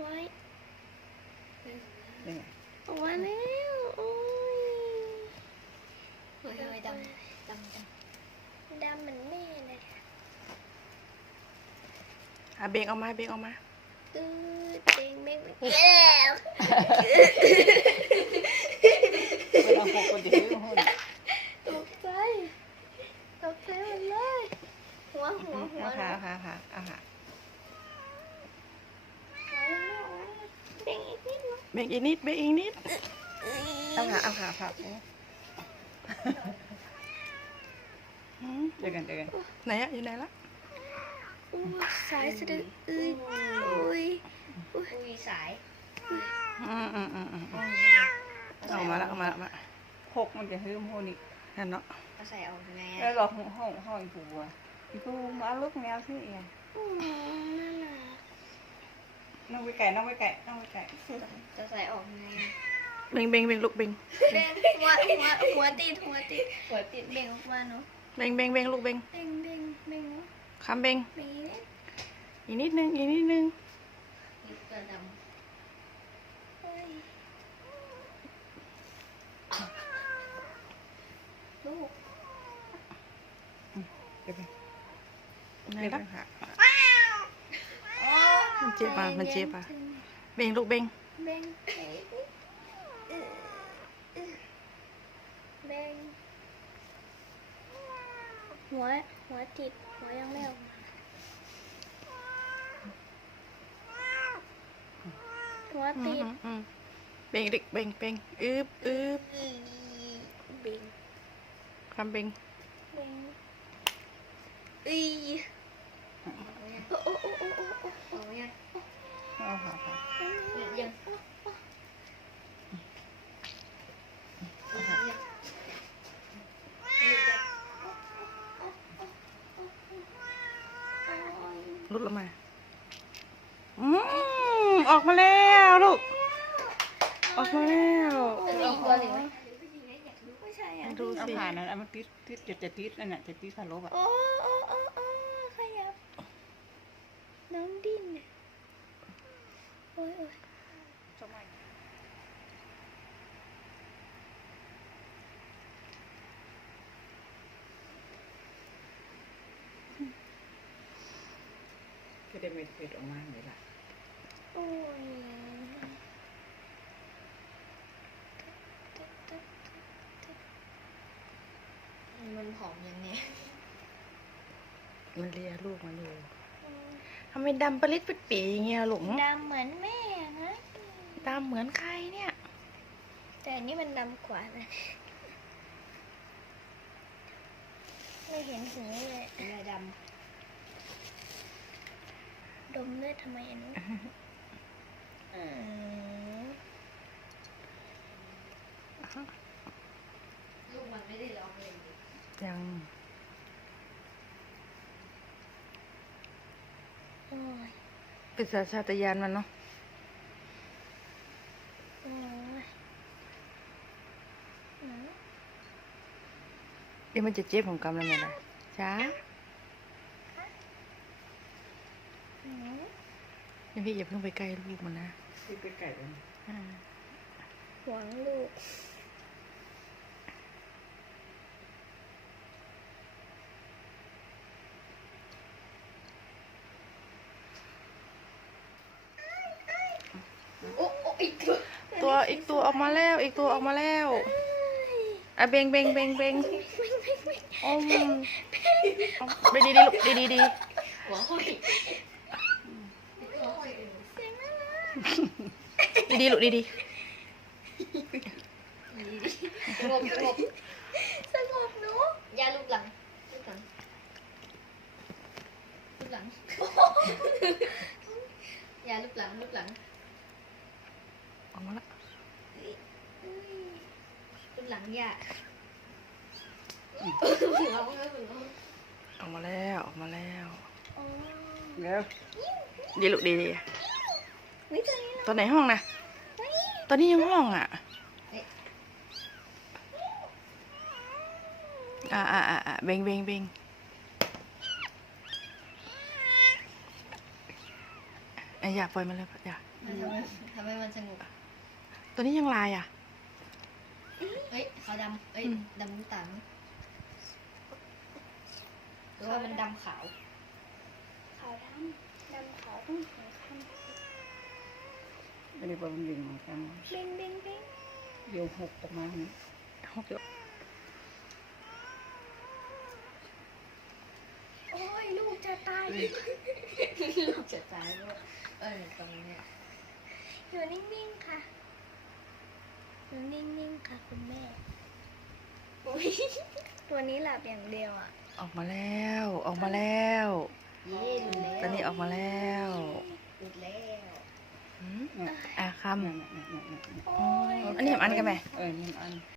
ไว้นี่ไงออกมาแล้วโอ้ยเฮ้ยเฮ้ยดำดำดำดำเหมือนแม่เลยอะเบงออกมาเบงออกมาตืดเองเมฆแก้วเวลาหกคนจะซื้อหุ้นตกใจตกใจหมดเลยหัวหัวหัวเอาค่ะเอาค่ะเอาค่ะเอาค่ะ เบ่งอีกนิดนึง เบงอีกนิดเบงอีกนิดเอาค่ะเอาค่ะค่ะอืมเจอกันเจอกันไหนอะอยู่ไหนละอู้สายสะดืออุ้ยอุ้ยอุ้ยสายอืมอืมอืมอืมอ๋อเอามาละเอามาละเอามาละหกมันจะซื้อหุ้นอีกนั่นเนาะเอาใส่ออกยังไงแล้วอะหลอกห้องห้องห้องอีปูอะอีปูมาลูกแมวที่เองอืม น่ารักนั่งไปไก่นั่งไปไก่นั่งไปไก่จะใส่ออกยังไงอะเบงเบงเบงลูกเบงเบ่งหัวหัวหัวติดหัวติดหัวติดเบ่งออกมาเนาะเบงเบงเบงลูกเบงเบ่งเบ่งเบ่งเนาะคำเบงเบ่งอีกนิดอีกนิดนึงอีกนิดนึงนิดก็ดเฮ้ยลูกเดี๋ยวไปไหนเดี๋ยวละไปหา มันเจ็บป่ะมันเจ็บป่ะเบงลูกเบงเบ่งเบ่งอีกนิดเออเออเบ่งหัวหัวติดหัวยังไม่ออกมาหัวอืติมดอืมเบงเด็กเบงเบงอึบอึบเบ่งคำเบงเบ่งอีำเอายังโอ้โอ้โอ้โอ้โอ้โอ้ยังเอาหาหายังเอายังลุดลงมาอืมออกมาแล้วลูก ออกมาแล้วอีกตัวหนึ่งไหมไม่ใช่อะดูเอาสิผ่านนั้นมันติดติดจะจะติดนั่นน่ะจะติดพาลบอะ โอ้โอ้โอ้โอ้ขยับน้องดิ้นน่ะโอ้ยโอ้ย ก็ได้ไม่เกิดออกมาเลยล่ะโอ้ยมันผอมยังไงมันเลียลูกมันอยู่ทำไมดำปริดปิดปีอย่างเงี้ยลูกดำเหมือนแม่นะดำเหมือนใครเนี่ย แต่อันนี้มันดำกว่านะไม่เห็นหูเลยลาย ดดมด้วยทำไมอันนี้อืมำลูกมันไม่ได้ร้องเลยยังโอ้ยเป็นสัญชาตญาณมันเนาะโอ้ยอืมเดี๋ยวมันจะเจ็บของกำลังไงล่ะจ้า อืม เดี๋ยวพี่อย่าเพิ่งไปใกล้ลูกมันนะติดไปไก่เลยอ่าหวังลูกโอ้โอ้อีกตัวตัวอีกตัวออกมาแล้ว อีกตัวออกมาแล้วอะเบงเบงเบงเบงอมเอาไปดีดีลูกดีดีดีหัวห้อยหัวห้อยเออ เสียงน่ารัก ดีดีลูกดีดีสงบสงบสงบหนูยาลูกหลังลูกหลังลูกหลังยาลูกหลังลูกหลังออกมาละลูกหลังยาร้องแล้วร้องออกมาแล้วออกมาแล้วอ๋อแล้วดีลูกดีดี ตอนไหนห้องนะ ตอนนี้ยังห้องอะ อ่าอ่าอ่าเบงเบงเบงอย่าปล่อยมันเลยอย่าทำให้มันสงบตัวนี้ยังลายอะ เอ้ยขาวดำเอ้ยดำน้ำตาลหรือว่ามันดำขาว ขาวดำดำขาวต้องถึวขั้น อันนี้พอมันวิ่งมาข้างำเบ้งเบ้งเบ้งเดี๋ยวหกออกมาเนี่ยหกเดี๋ยวโอ้ยลูกจะตาย ลูกจะตายด้วยเออตรงเนี้ยอยู่นิ่งๆค่ะอยู่นิ่งๆค่ะคุณแม่อุ๊ยตัวนี้หลับอย่างเดียวอะ ออกมาแล้ว ออกมาแล้วเย้หลุดแล้วตอนนี้ออกมาแล้วหลุดแล้วหืม อะคำอันนี้ทำอันนี้อันกันไหมเออทำอัน